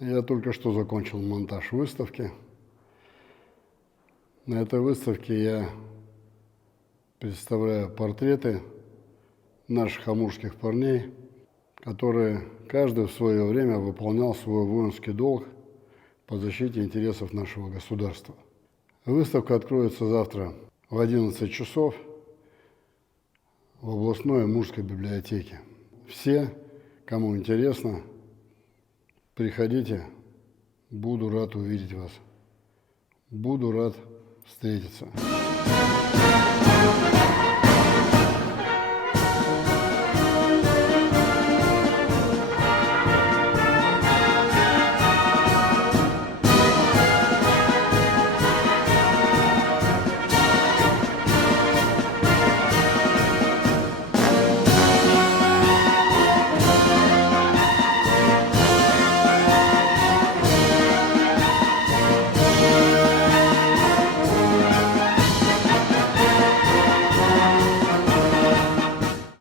Я только что закончил монтаж выставки. На этой выставке я представляю портреты наших амурских парней, которые каждый в свое время выполнял свой воинский долг по защите интересов нашего государства. Выставка откроется завтра в 11 часов в областной Амурской библиотеке. Все, кому интересно, приходите, буду рад увидеть вас. Буду рад встретиться.